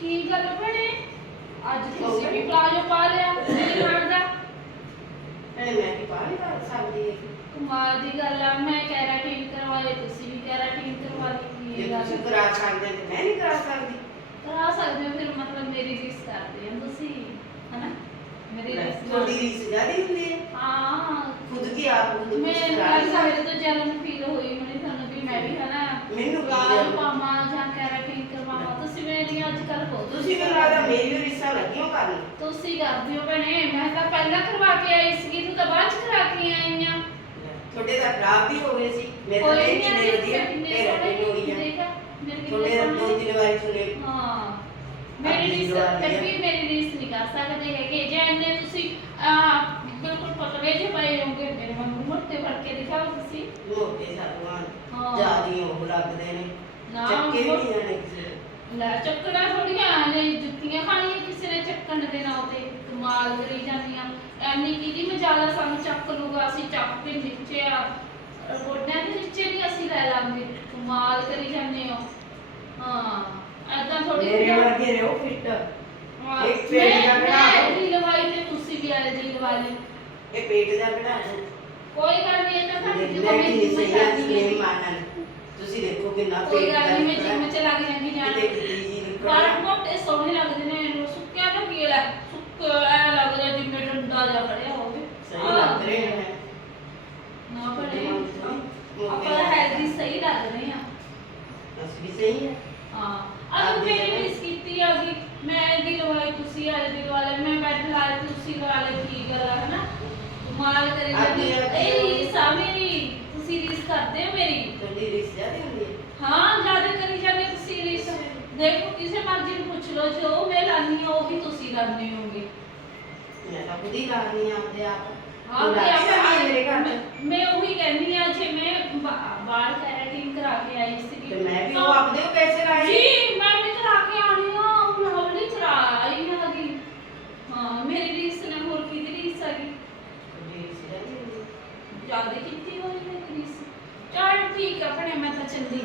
ਕੀ ਗੱਲ ਬਣੇ ਅੱਜ ਤੁਸੀਂ ਵੀ ਪਲਾਜੋ ਪਾ ਲਿਆ ਮੇਰੇ ਨਾਲ ਦਾ। ਭੈਣੇ ਮੈਂ ਪਾ ਨਹੀਂ ਕਰ ਸਕਦੀ। ਕਮਾਲ ਦੀ ਗੱਲ ਆ ਮੈਂ ਕੈਰਾਟਿਨ ਕਰਵਾਏ ਤੁਸੀਂ ਵੀ ਕੈਰਾਟਿਨ ਕਰਵਾ ਲਈ ਜੇ ਕੀ ਗੱਲ ਤੁਸੀਂ ਕਰਾ ਸਕਦੇ ਤੇ ਮੈਂ ਨਹੀਂ ਕਰਾ ਸਕਦੀ। ਕਰਾ ਸਕਦੇ ਹੋ ਫਿਰ ਮਤਲਬ ਮੇਰੀ ਰੀਸ ਕਰਦੇ ਹੋ ਤੁਸੀਂ ਹਨਾ? ਮੇਰੀ ਰੀਸ ਤੁਹਾਡੀ ਰੀਸ ਜ਼ਿਆਦੀ ਹੁੰਦੀ ਹੈ। ਹਾਂ। ਖੁਦ ਕੀ ਆਪ ਖੁਦ ਕੁਛ ਮੈਂ ਕਰਾ ਨਹੀਂ ਸਕਦੀ। ਤੋਂ ਜਲਨ ਫੀਲ ਹੋਈ ਮੈਨੂੰ ਤੁਹਾਨੂੰ ਵੀ ਮੈਂ ਵੀ ਹਨਾ? ਮੈਨੂੰ ਜਲਨ? ਪਾਵਾਂ ਜਾਂ ਕੈਰਾਟਿਨ ਕਰਵਾਵਾਂ ਤੁਸੀਂ ਮੇਰੀ ਅੱਜ ਕੱਲ ਬਹੁਤ ਤੁਸੀਂ ਮੈਨੂੰ ਲੱਗਦਾ ਮੇਰੀ ਵੀ ਰੀਸਾਂ ਲੱਗੀਆਂ ਕਰਨ ਤੁਸੀਂ ਕਰਦੇ ਹੋ ਭੈਣੇ ਮੈਂ ਤਾਂ ਪਹਿਲਾਂ ਕਰਵਾ ਕੇ ਆਈ ਸੀ ਤੂੰ ਤਾਂ ਬਾਅਦ ਚ ਕਰਾ ਕੇ ਆਈ ਆ ਤੁਹਾਡੇ ਦਾ ਖਰਾਬ ਵੀ ਹੋ ਗਏ ਸੀ। ਮੇਰੇ ਤਾਂ ਇਹ ਕਿੰਨੇ ਵਧੀਆ ਇਹ ਸੋਹਣੇ ਹੋਈ ਮੇਰੇ ਤੁਹਾਡੇ ਦਾ ਦੋ ਤਿੰਨ ਵਾਰੀ ਸੁਣੇ। ਹਾਂ। ਮੇਰੀ ਰੀਸ ਫਿਰ। ਵੀ ਮੇਰੀ ਰੀਸ ਨਹੀਂ ਕਰ ਸਕਦੇ ਹੈਗੇ। ਜੇ ਇੰਨੇ ਤੁਸੀਂ ਬਿਲਕੁਲ ਪਤਲੇ ਜਿਹੇ ਪਏ ਹੋਗੇ ਮੇਰੇ ਵਾਂਗੂ ਮੋਟੇ ਫੜ ਕੇ ਦਿਖਾਓ ਤੁਸੀਂ। ਮੋਟੇ ਸਾਧੂਆਂ ਹਾਂ। ਜਿਆਦੀ ਉਹ ਲੱਗਦੇ ਨੇ। ਨਾ, ਚੱਕੇ ਨਹੀਂ ਜਾਣੇ। ਲੈ ਚੱਕਣਾ ਜੁੱਤੀਆਂ ਖਾਣੀਆਂ ਕਿਸੇ ਨੇ ਚੱਕਣ ਦੇ ਨਾਂ ਤੇ ਕਮਾਲ ਕਰੀ ਜਾਂਦੀਆਂ। ਐਨੀ ਕਿਹਦੀ ਮਜਾਲਾ ਸਾਨੂੰ ਚੱਕ ਲੂਗਾ ਅਸੀਂ ਚੱਕ ਕੇ ਨੀਚੇ ਆ। ਗੋਡਿਆਂ ਦੇ ਨੀਚੇ ਨਹੀਂ ਅਸੀਂ ਲੈ ਲਾਂਗੇ ਕਮਾਲ ਕਰੀ ਜਾਂਦੇ ਹੋ। ਹਾਂ ਐਦਾਂ ਥੋੜੀ ਮੇਰੇ ਵਰਗੇ ਰਹੋ ਫਿੱਟ। ਇੱਕ ਪੇਟ ਦਾ ਬਣਾ। ਜੀ ਲਵਾਈ ਤੇ ਤੁਸੀਂ ਵੀ ਆਲੇ ਜੀ ਲਵਾ ਲਈ ਇਹ ਪੇਟ ਦਾ ਬਣਾ ਦੋ। ਕੋਈ ਗੱਲ ਨਹੀਂ ਇਹ ਤਾਂ ਤੁਹਾਡੀ ਮੈਂ ਜਦੋਂ ਵੀ ਮੈਂ ਨਹੀਂ ਜਿੰਮ ਸਹੀ ਆ ਜਾਂਦੀ ਸਲੇਮ ਹਾਂ ਮਾਨਨ ਤੁਸੀਂ ਦੇਖੋ ਕਿੰਨਾ ਕੋਈ ਪੇਟ ਗੱਲ ਦਾ ਨਹੀਂ ਮੈਂ। ਜਿੰਮ ਚ ਲੱਗ ਜਾਂਦੀ ਜਾਣ ਪਰ ਸੋਹਣੇ ਲੱਗਦੇ ਨੇ ਇਹਨੂੰ ਸੁੱਕਿਆ ਨਾ ਕੀ ਲੈ ਸੁੱਕ ਐ ਲੱਗਦਾ ਜਿਵੇਂ ਡੰਡਾ ਜਿਹਾ ਖੜਿਆ ਹੋਵੇ। ਸਹੀ ਲੱਗ ਰਹੇ ਨੇ ਨਾ ਬਣੇ ਆਪਾਂ ਹੈਲਦੀ ਸਹੀ ਲੱਗ ਰਹੇ ਆ ਬਸ ਵੀ ਸਹੀ ਹੈ। ਹਾਂ। ਅਬ ਮੇਰੀ ਮਿਸ ਕੀਤੀ ਆ ਗਈ ਮੈਂ ਦੀ ਲਵਾਈ ਤੁਸੀਂ ਆਲੇ ਦੀ ਲਵਾ ਲੈ ਮੈਂ ਬੈਠ ਲਾ ਤੁਸੀਂ ਲਵਾ ਲੈ ਕੀ ਗੱਲ ਆ ਹਨਾ? ਕਮਾਲ ਕਰੀ ਇਹ ਰੀਸ ਆ ਮੇਰੀ। ਤੁਸੀਂ ਰੀਸ ਕਰਦੇ ਹੋ ਮੇਰੀ ਤੁਹਾਡੀ ਰਿਸ ਜ਼ਿਆਦੀ ਹੁੰਦੀ ਹੈ ਹਾਂ ਜ਼ਿਆਦਾ ਕਰੀ ਜਾਂਦੇ ਤੁਸੀਂ ਰੀਸ ਦੇਖੋ ਕਿਸੇ ਮਰਜ਼ੀ ਨੂੰ ਪੁੱਛ ਲਓ ਜੋ ਮੈਂ ਲਾਨੀ ਆ ਉਹ ਵੀ ਤੁਸੀਂ ਲਾਉਂਦੇ ਹੋਗੇ ਮੈਂ ਤਾਂ ਖੁਦ ਹੀ ਲਾਣੀ ਆਪਦੇ ਆਪ ਹਾਂ ਲੱਗ ਆਪਾਂ- ਮੇਰੇ ਘਰ। ਮੈਂ- ਮੈਂ ਉਹੀ ਕਹਿੰਦੀ ਆ ਜੇ ਮੈਂ ਬਾ- ਬਾਲ ਕੈਰਾਟਿਨ ਕਰਾ ਕੇ ਆਈ ਸੀ ਤੇ ਮੈਂ ਵੀ ਉਹ ਆਪਦੇ ਉਹ ਪੈਸੇ ਲਾਏ। ਜੀ ਮੈਂ ਵੀ ਕਰਾ ਕੇ ਆਣੀ ਆ ਹੁਣ ਨਹੀਂ ਕਰਾਈ ਨਾ ਦੀ ਹਾਂ ਮੇਰੀ ਰੀਸ ਨੇ ਹੋਰ ਕੀ ਦੀ ਰੀਸ ਆ ਗਈ? ਜ਼ਿਆਦੀ ਹੁੰਦੀ ਹੈ ਜ਼ਿਆਦਾ ਕੀਤੀ ਹੋਈ ਹੈ ਰੀਸ? ਚਲ ਠੀਕ ਆ ਭਣੇ ਮੈਂ ਤਾਂ ਚੰਦੀ